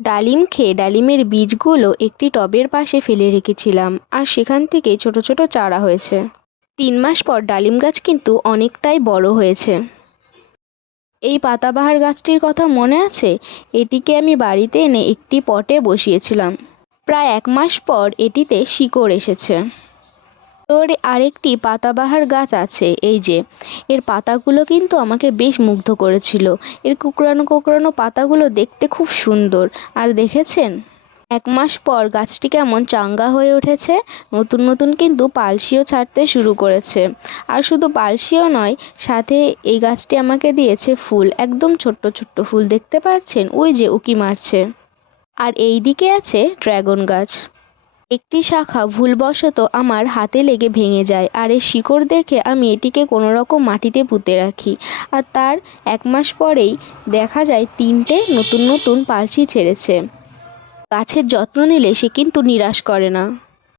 ডালিম খেয়ে ডালিমের বীজগুলো একটি টবের পাশে ফেলে রেখেছিলাম, আর সেখান থেকে ছোট ছোট চারা হয়েছে। 3 মাস পর ডালিম গাছ কিন্তু অনেকটাই বড় হয়েছে। এই পাতাবাহার গাছটির কথা মনে আছে? এটিকে আমি বাড়িতে এনে একটি পটে বসিয়েছিলাম। প্রায় 1 মাস পর এটিতে শিকড় এসেছে। ওর আরেকটি পাতাবাহার গাছ আছে, এই যে। এর পাতাগুলো কিন্তু আমাকে বেশ মুগ্ধ করেছিল। এর কুকড়ানো কুকড়ানো পাতাগুলো দেখতে খুব সুন্দর। আর দেখেছেন 1 মাস পর গাছটি কেমন চাঙ্গা হয়ে উঠেছে। নতুন নতুন কিন্তু পালসিও ছাড়তে শুরু করেছে। আর শুধু পালসিও নয়, সাথে এই গাছটি আমাকে দিয়েছে ফুল, একদম ছোট্ট ছোট্ট ফুল, দেখতে পাচ্ছেন? ওই যে উঁকি মারছে। আর এই দিকে আছে ড্রাগন গাছ। একটি শাখা ভুলবশত আমার হাতে লেগে ভেঙে যায়, আর এর শিকড় দেখে আমি এটিকে কোনো রকম মাটিতে পুঁতে রাখি। আর তার 1 মাস পরেই দেখা যায় 3টে নতুন নতুন পালসি ছেড়েছে। গাছের যত্ন নিলে সে কিন্তু নিরাশ করে না।